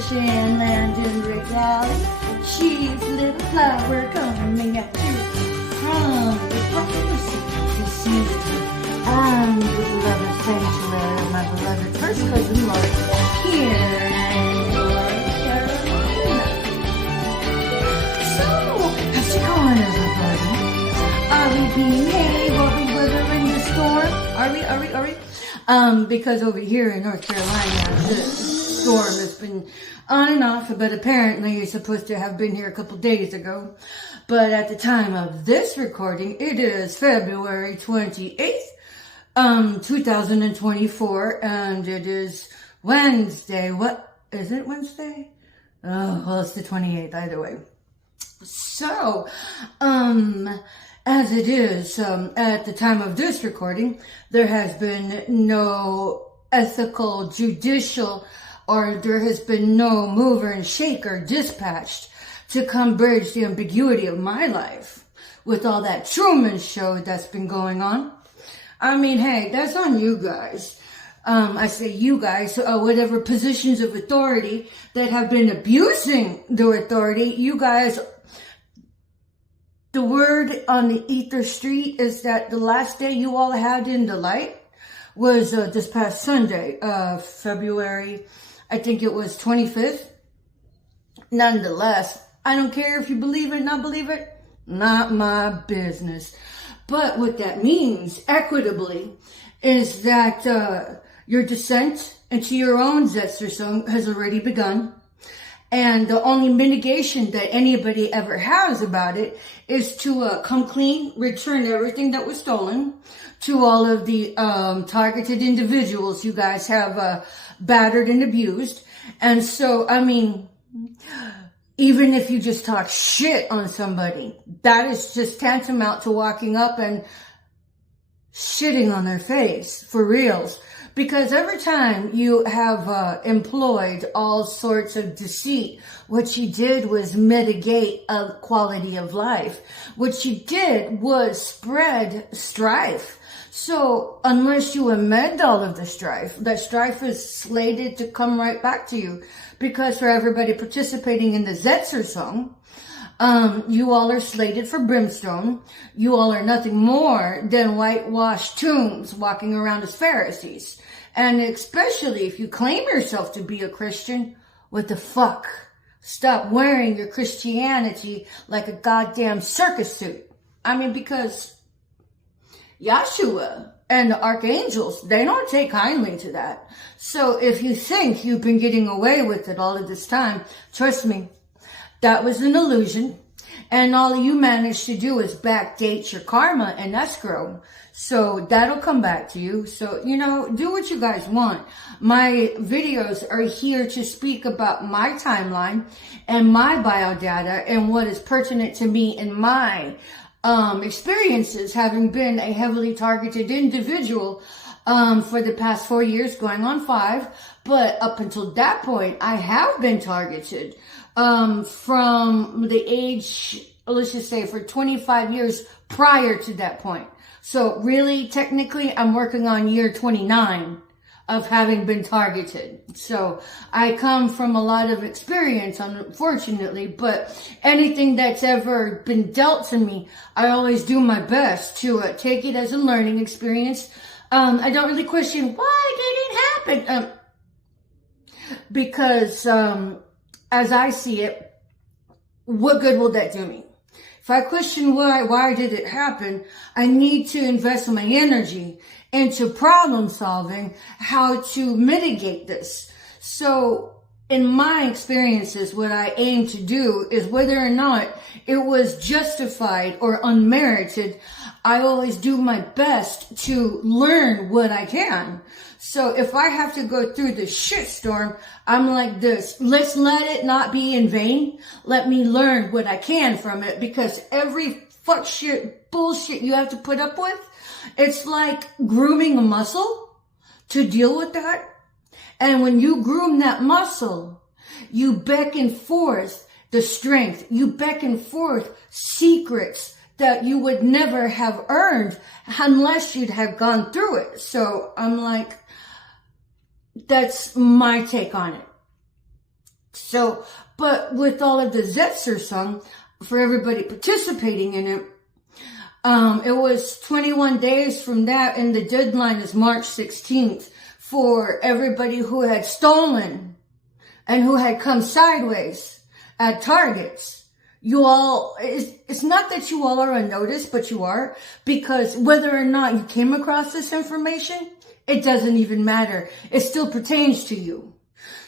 Christian land in Rick Valley. She's little flower coming at you from the prophecy deceased. I'm the beloved sanctuary, my beloved first cousin Lord, here in North Carolina. So, how's it going, everybody? Are we being hey? Are we weathering the storm? Are we? Because over here in North Carolina, the storm has been on and off, but apparently it's supposed to have been here a couple days ago. But at the time of this recording, it is February 28th, 2024, and it is Wednesday. What is it, Wednesday? Oh, well, it's the 28th either way. So, as it is, at the time of this recording, there has been no ethical, judicial, or there has been no mover and shaker dispatched to come bridge the ambiguity of my life with all that Truman Show that's been going on. I mean, hey, that's on you guys. I say you guys, whatever positions of authority that have been abusing their authority, you guys. The word on the ether street is that the last day you all had in the light was this past Sunday, February, I think it was 25th. Nonetheless, I don't care if you believe it, not believe it, not my business. But what that means, equitably, is that your descent into your own ZETSERZUng has already begun. And the only mitigation that anybody ever has about it is to come clean, return everything that was stolen to all of the targeted individuals you guys have battered and abused. And so, I mean, even if you just talk shit on somebody, that is just tantamount to walking up and shitting on their face, for reals. Because every time you have employed all sorts of deceit, what you did was mitigate a quality of life. What you did was spread strife. So unless you amend all of the strife, that strife is slated to come right back to you. Because for everybody participating in the ZETSERZUng, you all are slated for brimstone. You all are nothing more than whitewashed tombs walking around as Pharisees. And especially if you claim yourself to be a Christian, what the fuck? Stop wearing your Christianity like a goddamn circus suit. I mean, because Yahshua and the archangels, they don't take kindly to that. So if you think you've been getting away with it all of this time, trust me, that was an illusion. And all you managed to do is backdate your karma and escrow. So that'll come back to you. So, you know, do what you guys want. My videos are here to speak about my timeline and my biodata and what is pertinent to me in my experiences, having been a heavily targeted individual for the past 4 years, going on 5. But up until that point, I have been targeted from the age, let's just say, for 25 years prior to that point. So really, technically, I'm working on year 29 of having been targeted. So I come from a lot of experience, unfortunately, but anything that's ever been dealt to me, I always do my best to take it as a learning experience. I don't really question why did it happen, because as I see it, what good will that do me? If I question why did it happen, I need to invest my energy into problem solving, how to mitigate this. So in my experiences, what I aim to do is whether or not it was justified or unmerited, I always do my best to learn what I can. So if I have to go through the shitstorm, I'm like this. Let's let it not be in vain. Let me learn what I can from it, because every fuck shit bullshit you have to put up with, it's like grooming a muscle to deal with that. And when you groom that muscle, you beckon forth the strength. You beckon forth secrets that you would never have earned unless you'd have gone through it. So I'm like, that's my take on it. So, but with all of the ZETSERZUNG, for everybody participating in it, it was 21 days from that, and the deadline is March 16th for everybody who had stolen and who had come sideways at targets. You all, it's not that you all are unnoticed, but you are, because whether or not you came across this information, it doesn't even matter. It still pertains to you.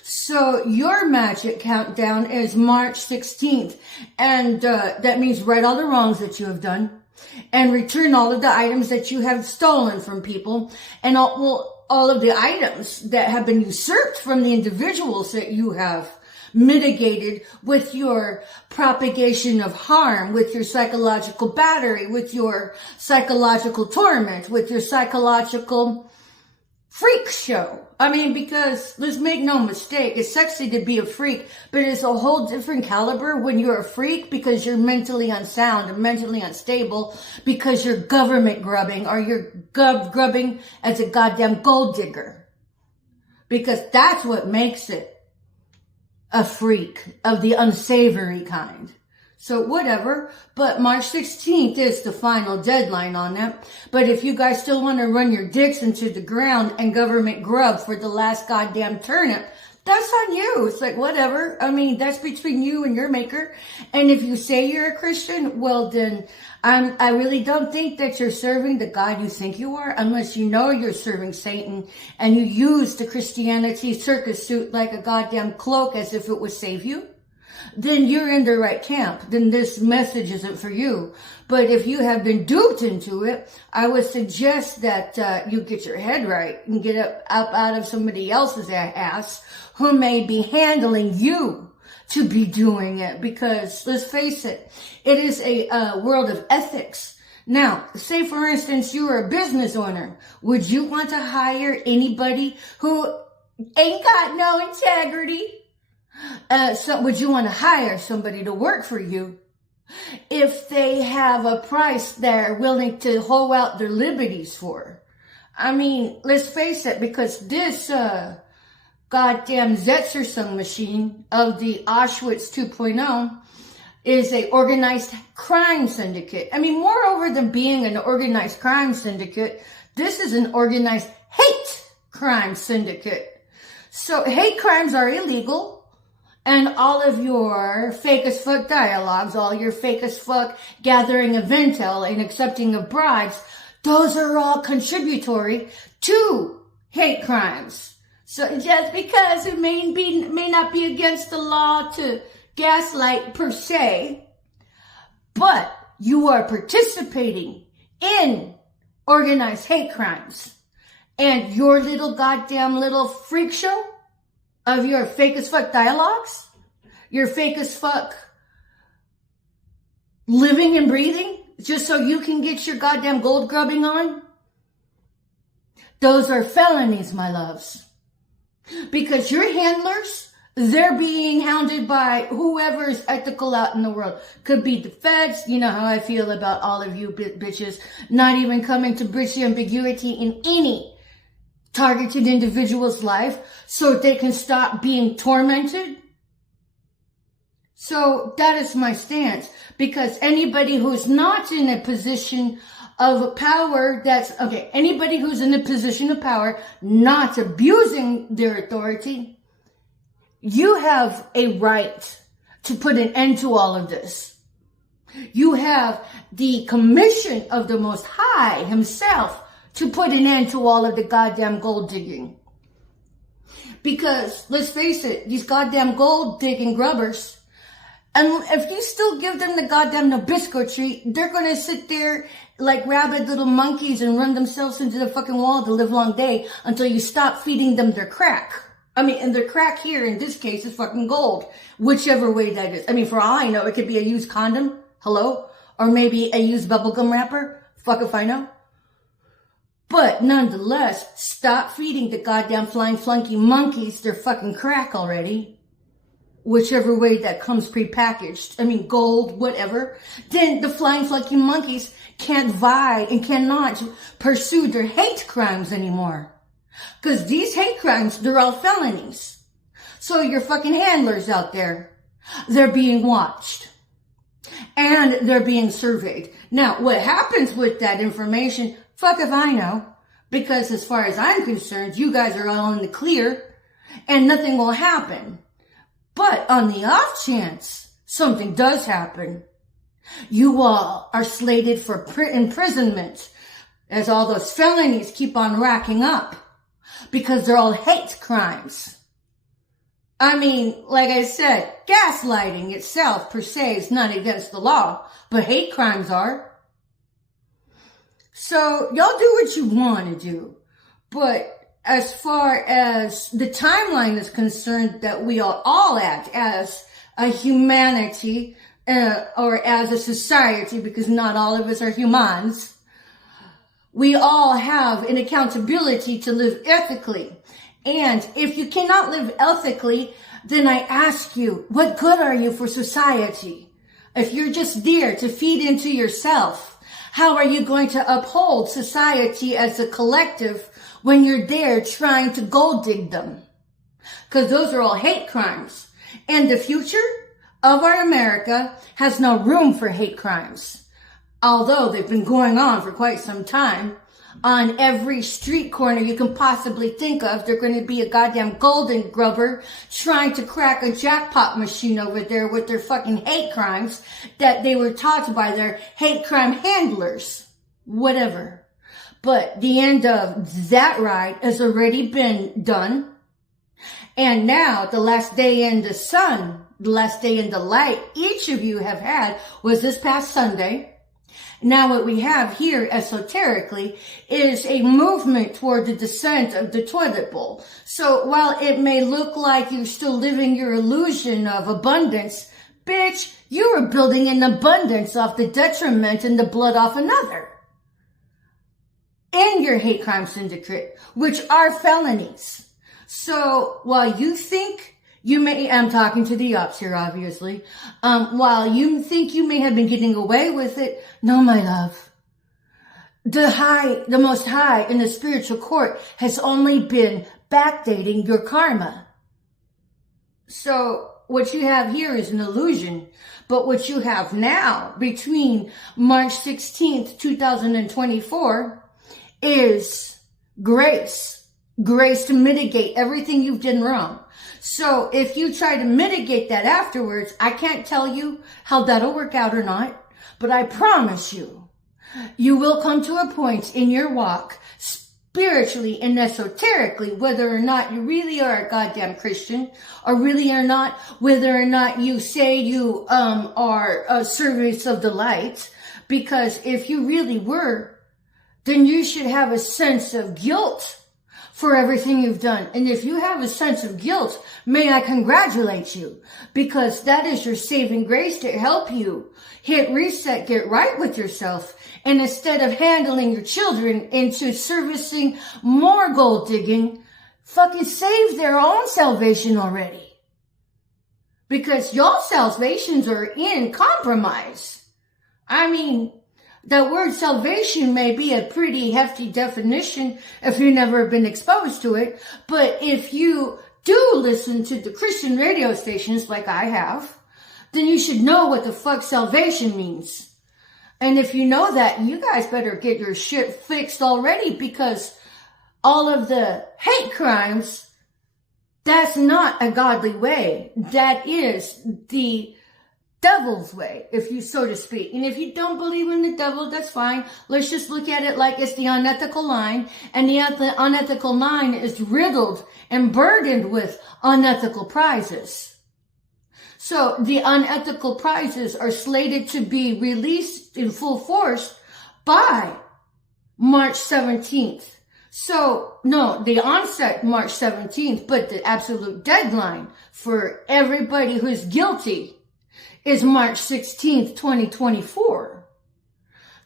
So your magic countdown is March 16th, and that means right all the wrongs that you have done, and return all of the items that you have stolen from people, and all of the items that have been usurped from the individuals that you have mitigated with your propagation of harm, with your psychological battery, with your psychological torment, with your psychological freak show. I mean, because let's make no mistake, it's sexy to be a freak, but it's a whole different caliber when you're a freak because you're mentally unsound and mentally unstable, because you're government grubbing, or you're grubbing as a goddamn gold digger. Because that's what makes it a freak of the unsavory kind. So whatever, but March 16th is the final deadline on that. But if you guys still want to run your dicks into the ground and government grub for the last goddamn turnip, that's on you. It's like, whatever. I mean, that's between you and your maker. And if you say you're a Christian, well then, I really don't think that you're serving the God you think you are, unless you know you're serving Satan and you use the Christianity circus suit like a goddamn cloak as if it would save you. Then you're in the right camp. Then this message isn't for you. But if you have been duped into it, I would suggest that you get your head right and get up out of somebody else's ass who may be handling you to be doing it. Because let's face it, it is a world of ethics. Now, say for instance, you are a business owner. Would you want to hire anybody who ain't got no integrity? So would you want to hire somebody to work for you if they have a price they're willing to hold out their liberties for? I mean, let's face it, because this goddamn ZETSERZUNG machine of the Auschwitz 2.0 is a organized crime syndicate. I mean, moreover than being an organized crime syndicate, this is an organized hate crime syndicate. So hate crimes are illegal. And all of your fake as fuck dialogues, all your fake as fuck gathering of intel and accepting of bribes, those are all contributory to hate crimes. So just because it may not be against the law to gaslight per se, but you are participating in organized hate crimes. And your little goddamn little freak show of your fake as fuck dialogues, your fake as fuck living and breathing, just so you can get your goddamn gold grubbing on, those are felonies, my loves. Because your handlers, they're being hounded by whoever is ethical out in the world. Could be the feds. You know how I feel about all of you bitches not even coming to bridge the ambiguity in any targeted individual's life so they can stop being tormented. So that is my stance, because anybody who's not in a position of power, anybody who's in a position of power, not abusing their authority, you have a right to put an end to all of this. You have the commission of the Most High himself to put an end to all of the goddamn gold digging. Because, let's face it, these goddamn gold digging grubbers, and if you still give them the goddamn Nabisco treat, they're gonna sit there like rabid little monkeys and run themselves into the fucking wall the live long day until you stop feeding them their crack. I mean, and their crack here in this case is fucking gold, whichever way that is. I mean, for all I know, it could be a used condom, hello? Or maybe a used bubblegum wrapper, fuck if I know. But nonetheless, stop feeding the goddamn flying flunky monkeys their fucking crack already. Whichever way that comes prepackaged. I mean, gold, whatever. Then the flying flunky monkeys can't vie and cannot pursue their hate crimes anymore. Because these hate crimes, they're all felonies. So your fucking handlers out there, they're being watched. And they're being surveyed. Now, what happens with that information, fuck if I know. Because as far as I'm concerned, you guys are all in the clear and nothing will happen. But on the off chance something does happen, you all are slated for imprisonment as all those felonies keep on racking up because they're all hate crimes. I mean, like I said, gaslighting itself per se is not against the law, but hate crimes are. So y'all do what you want to do. But as far as the timeline is concerned that we are all at as a humanity or as a society, because not all of us are humans, we all have an accountability to live ethically. And if you cannot live ethically, then I ask you, what good are you for society? If you're just there to feed into yourself, how are you going to uphold society as a collective when you're there trying to gold dig them? Because those are all hate crimes. And the future of our America has no room for hate crimes. Although they've been going on for quite some time. On every street corner you can possibly think of, they're going to be a goddamn golden grubber trying to crack a jackpot machine over there with their fucking hate crimes that they were taught by their hate crime handlers. Whatever. But the end of that ride has already been done. And now the last day in the sun, the last day in the light each of you have had was this past Sunday. Now what we have here esoterically is a movement toward the descent of the toilet bowl. So while it may look like you're still living your illusion of abundance, bitch, you are building an abundance off the detriment and the blood off another. In your hate crime syndicate, which are felonies. So while you think you may, I'm talking to the ops here, obviously. While you think you may have been getting away with it, no, my love. The Most High in the spiritual court has only been backdating your karma. So what you have here is an illusion. But what you have now between March 16th, 2024 is grace. Grace to mitigate everything you've done wrong. So if you try to mitigate that afterwards, I can't tell you how that'll work out or not, but I promise you, you will come to a point in your walk, spiritually and esoterically, whether or not you really are a goddamn Christian, or really or not, whether or not you say you are a servants of the light, because if you really were, then you should have a sense of guilt for everything you've done. And if you have a sense of guilt, may I congratulate you, because that is your saving grace to help you hit reset, get right with yourself. And instead of handling your children into servicing more gold digging, fucking save their own salvation already. Because y'all salvations are in compromise. I mean, the word salvation may be a pretty hefty definition if you've never been exposed to it. But if you do listen to the Christian radio stations like I have, then you should know what the fuck salvation means. And if you know that, you guys better get your shit fixed already, because all of the hate crimes, that's not a godly way. That is the devil's way, if you so to speak. And if you don't believe in the devil, that's fine. Let's just look at it like it's the unethical line, and the unethical line is riddled and burdened with unethical prizes. So the unethical prizes are slated to be released in full force by March 17th. So, no, the onset March 17th, but the absolute deadline for everybody who's guilty is March 16th, 2024.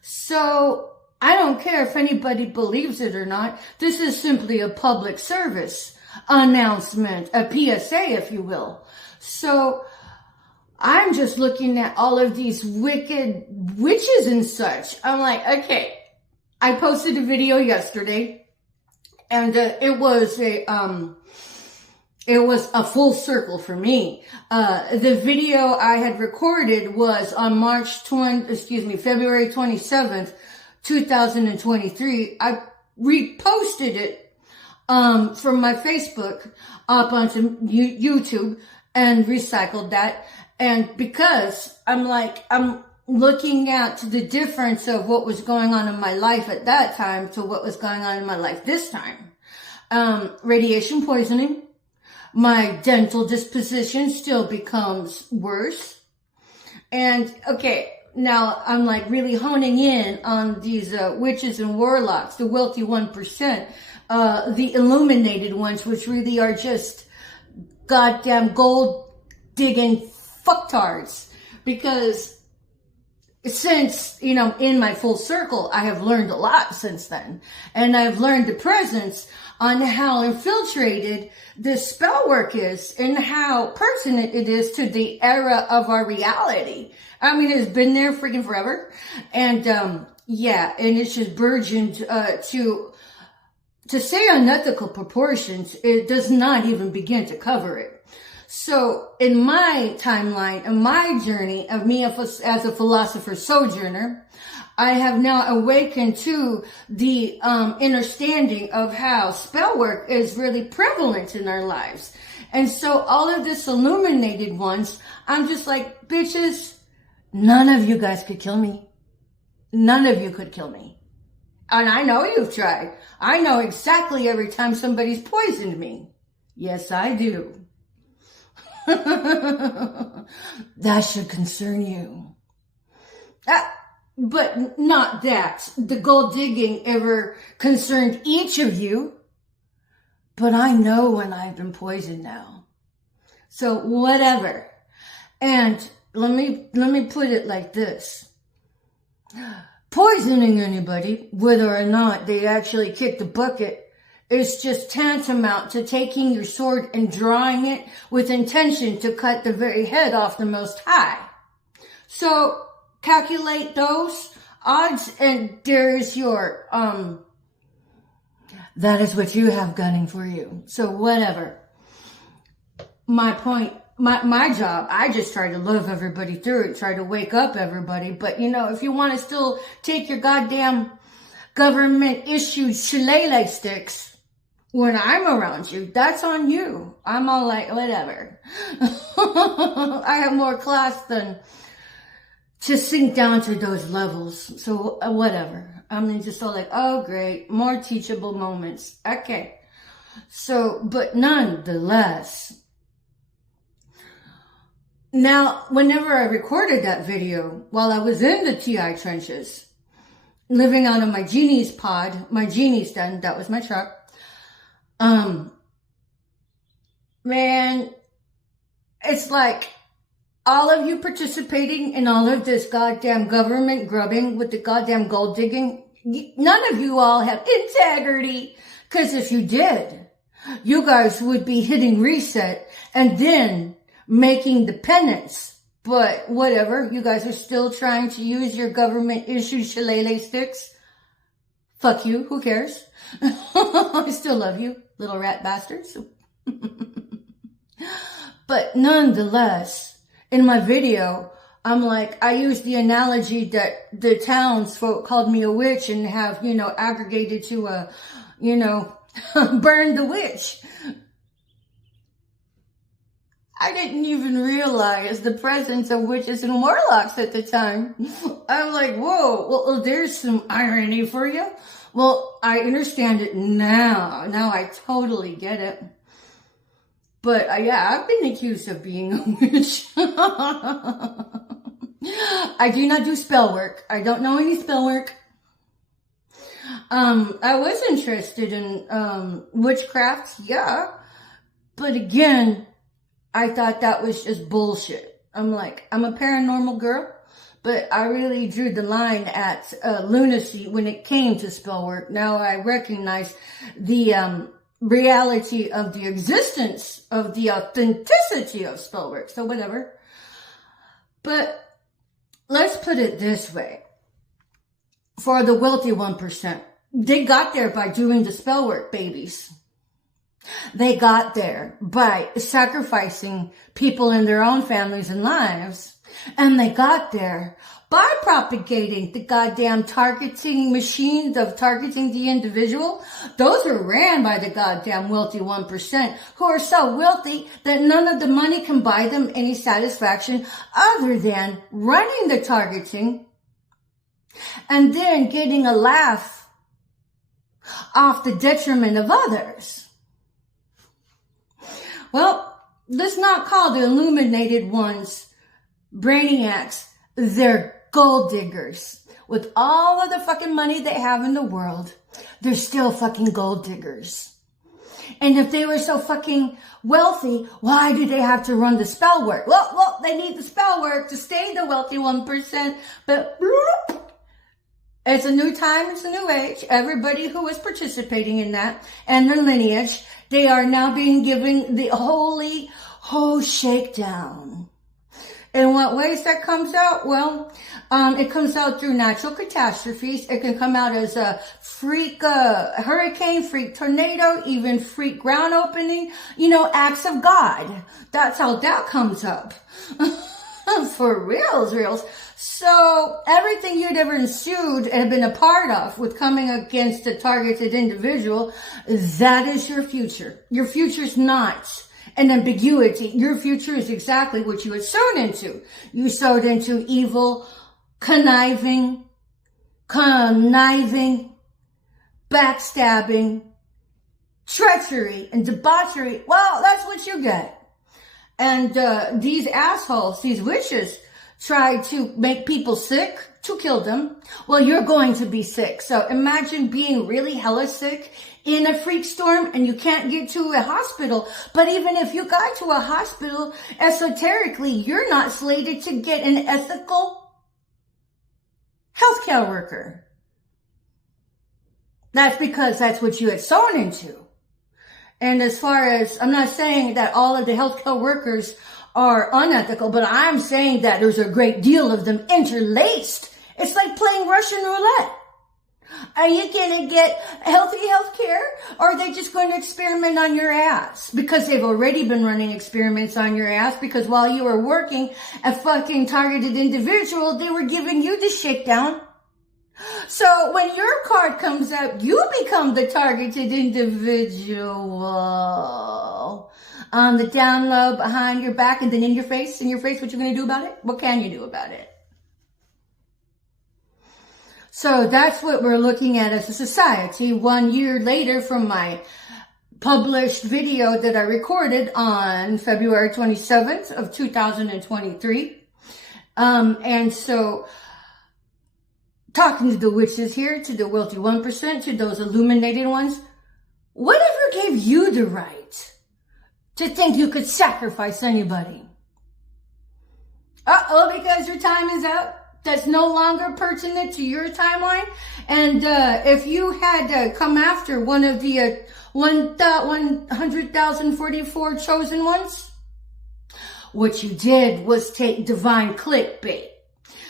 So, I don't care if anybody believes it or not. This is simply a public service announcement, a PSA, if you will. So, I'm just looking at all of these wicked witches and such. I'm like, okay, I posted a video yesterday, and it was it was a full circle for me. The video I had recorded was on February 27th, 2023. I reposted it, from my Facebook up onto YouTube and recycled that. And because I'm looking at the difference of what was going on in my life at that time to what was going on in my life this time. Radiation poisoning. My dental disposition still becomes worse. And okay, now I'm like really honing in on these witches and warlocks, the wealthy 1%, the illuminated ones, which really are just goddamn gold digging fucktards. Because since, in my full circle, I have learned a lot since then. And I've learned the presence on how infiltrated this spell work is and how pertinent it is to the era of our reality. I mean, it's been there freaking forever. And, and it's just burgeoned, to say unethical proportions, it does not even begin to cover it. So in my timeline, in my journey of me as a philosopher sojourner, I have now awakened to the understanding of how spell work is really prevalent in our lives. And so all of this illuminated ones, I'm just like, bitches, none of you guys could kill me. None of you could kill me. And I know you've tried. I know exactly every time somebody's poisoned me. Yes, I do. That should concern you. But not that the gold digging ever concerned each of you. But I know when I've been poisoned now. So whatever. And let me put it like this. Poisoning anybody, whether or not they actually kick the bucket, is just tantamount to taking your sword and drawing it with intention to cut the very head off the Most High. So calculate those odds and there's your, that is what you have gunning for you. So whatever. My point, my job, I just try to love everybody through it, try to wake up everybody. But if you want to still take your goddamn government issued shillelagh sticks when I'm around you, that's on you. I'm all like, whatever. I have more class than to sink down to those levels. So whatever. I'm just all like, oh great, more teachable moments. Okay. So, but nonetheless, now, whenever I recorded that video while I was in the TI trenches, living out of my genie's pod, my genie's den, that was my truck, man, it's like all of you participating in all of this goddamn government grubbing with the goddamn gold digging, none of you all have integrity. Because if you did, you guys would be hitting reset and then making the penance. But whatever, you guys are still trying to use your government issued shillelagh sticks. Fuck you, who cares? I still love you, little rat bastards. But nonetheless, in my video, I'm like, I use the analogy that the townsfolk called me a witch and have, aggregated to burn the witch. I didn't even realize the presence of witches and warlocks at the time. I'm like, whoa, well, there's some irony for you. Well, I understand it now. Now I totally get it. But I've been accused of being a witch. I do not do spell work. I don't know any spell work. I was interested in witchcraft, yeah. But again, I thought that was just bullshit. I'm like, I'm a paranormal girl, but I really drew the line at lunacy when it came to spell work. Now I recognize the reality of the existence of the authenticity of spell work. So whatever. But let's put it this way. For the wealthy 1%, they got there by doing the spell work, babies. They got there by sacrificing people in their own families and lives. And they got there by propagating the goddamn targeting machines of targeting the individual. Those are ran by the goddamn wealthy 1% who are so wealthy that none of the money can buy them any satisfaction other than running the targeting and then getting a laugh off the detriment of others. Well, let's not call the illuminated ones brainiacs. They're gold diggers. With all of the fucking money they have in the world, they're still fucking gold diggers. And if they were so fucking wealthy, why do they have to run the spell work? Well, they need the spell work to stay the wealthy 1%. But it's a new time, it's a new age. Everybody who was participating in that and their lineage, they are now being given the holy shakedown. In what ways that comes out? Well, it comes out through natural catastrophes. It can come out as a freak hurricane, freak tornado, even freak ground opening, acts of God. That's how that comes up. For reals. So everything you'd ever ensued and been a part of with coming against a targeted individual, that is your future. Your future's not an ambiguity. Your future is exactly what you had sown into. You sowed into evil, conniving, backstabbing, treachery, and debauchery. Well, that's what you get. And these assholes, these witches, try to make people sick to kill them. Well, you're going to be sick. So imagine being really hella sick in a freak storm and you can't get to a hospital. But even if you got to a hospital, esoterically, you're not slated to get an ethical healthcare worker. That's because that's what you had sown into. And as far as, I'm not saying that all of the healthcare workers are unethical, but I'm saying that there's a great deal of them interlaced. It's like playing Russian roulette. Are you going to get healthy healthcare, or are they just going to experiment on your ass? Because they've already been running experiments on your ass, because while you were working a fucking targeted individual, they were giving you the shakedown. So when your card comes out, you become the targeted individual. On the down low, behind your back, and then in your face, what you're going to do about it? What can you do about it? So that's what we're looking at as a society 1 year later from my published video that I recorded on February 27th of 2023. And so talking to the witches here, to the wealthy 1%, to those illuminated ones, whatever gave you the right to think you could sacrifice anybody? Because your time is up. That's no longer pertinent to your timeline. And if you had come after one of the 100,044 chosen ones, what you did was take divine clickbait.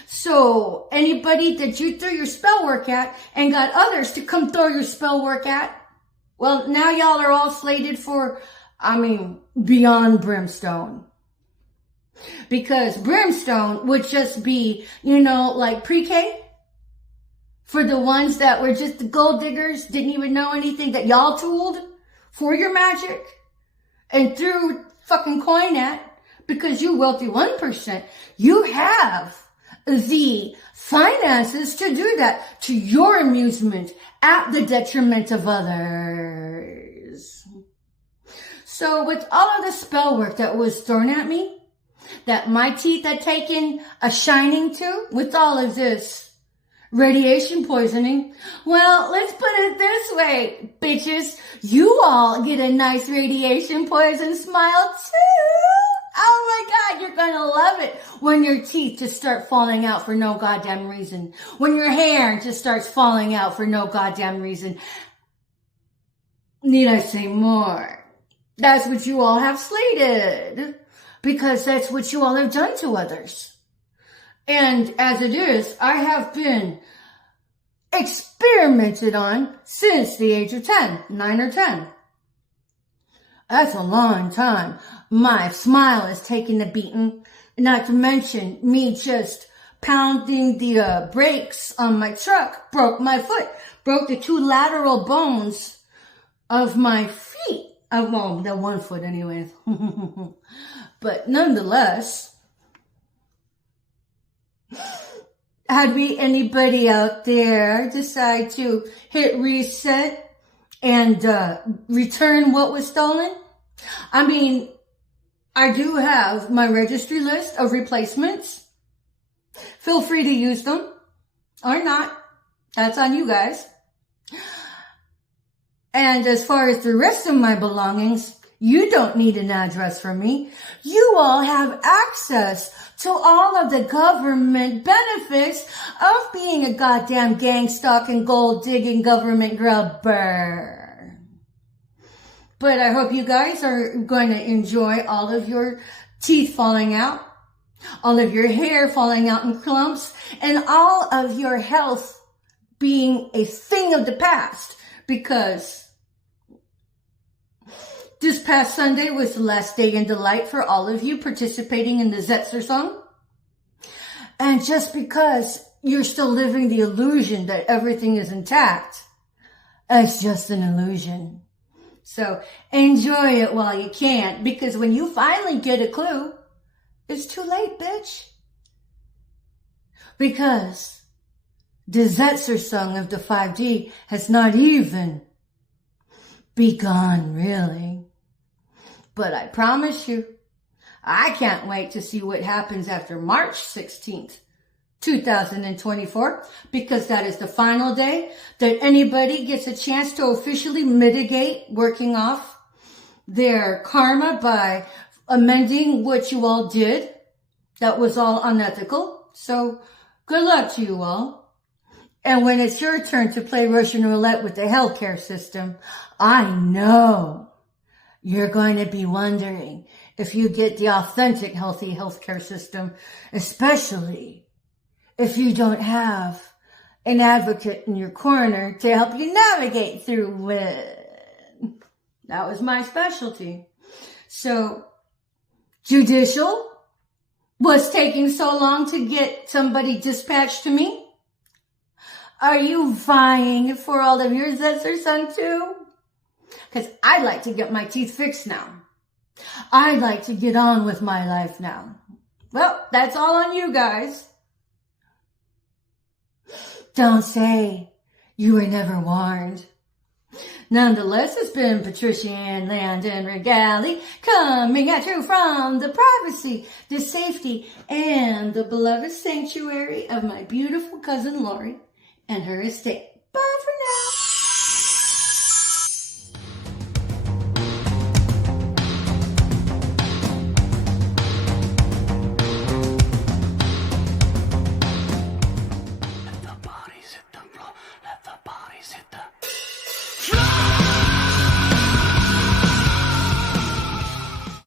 So anybody that you threw your spell work at and got others to come throw your spell work at, well, now y'all are all slated for, beyond brimstone. Because brimstone would just be, like pre-K. For the ones that were just the gold diggers, didn't even know anything, that y'all tooled for your magic and threw fucking coin at, because you wealthy 1%, you have the finances to do that to your amusement at the detriment of others. So with all of the spell work that was thrown at me, that my teeth had taken a shining to, with all of this radiation poisoning, well, let's put it this way, bitches. You all get a nice radiation poison smile too. Oh my God, you're gonna love it when your teeth just start falling out for no goddamn reason. When your hair just starts falling out for no goddamn reason. Need I say more? That's what you all have slated. Because that's what you all have done to others. And as it is, I have been experimented on since the age of 10, 9 or 10. That's a long time. My smile is taking a beating. Not to mention me just pounding the brakes on my truck broke my foot, broke the 2 lateral bones of my feet. Well, the 1 foot anyways. But nonetheless, had anybody out there decide to hit reset and return what was stolen? I mean, I do have my registry list of replacements. Feel free to use them or not. That's on you guys. And as far as the rest of my belongings, you don't need an address from me. You all have access to all of the government benefits of being a goddamn gang-stalking, gold-digging government grubber. But I hope you guys are going to enjoy all of your teeth falling out, all of your hair falling out in clumps, and all of your health being a thing of the past, because this past Sunday was the last day in delight for all of you participating in the ZETSERZUNG. And just because you're still living the illusion that everything is intact, it's just an illusion. So enjoy it while you can, because when you finally get a clue, it's too late, bitch. Because the ZETSERZUNG of the 5D has not even begun, really. But I promise you, I can't wait to see what happens after March 16th, 2024, because that is the final day that anybody gets a chance to officially mitigate working off their karma by amending what you all did. That was all unethical. So good luck to you all. And when it's your turn to play Russian roulette with the healthcare system, I know you're going to be wondering if you get the authentic healthy healthcare system, especially if you don't have an advocate in your corner to help you navigate through it. That was my specialty. So, judicial was taking so long to get somebody dispatched to me. Are you vying for all of your ZETSERZUNG too? Because I'd like to get my teeth fixed now. I'd like to get on with my life now. Well, that's all on you guys. Don't say you were never warned. Nonetheless, it's been Patricia Ann Landon Regali coming at you from the privacy, the safety, and the beloved sanctuary of my beautiful cousin Lori and her estate. Bye for now.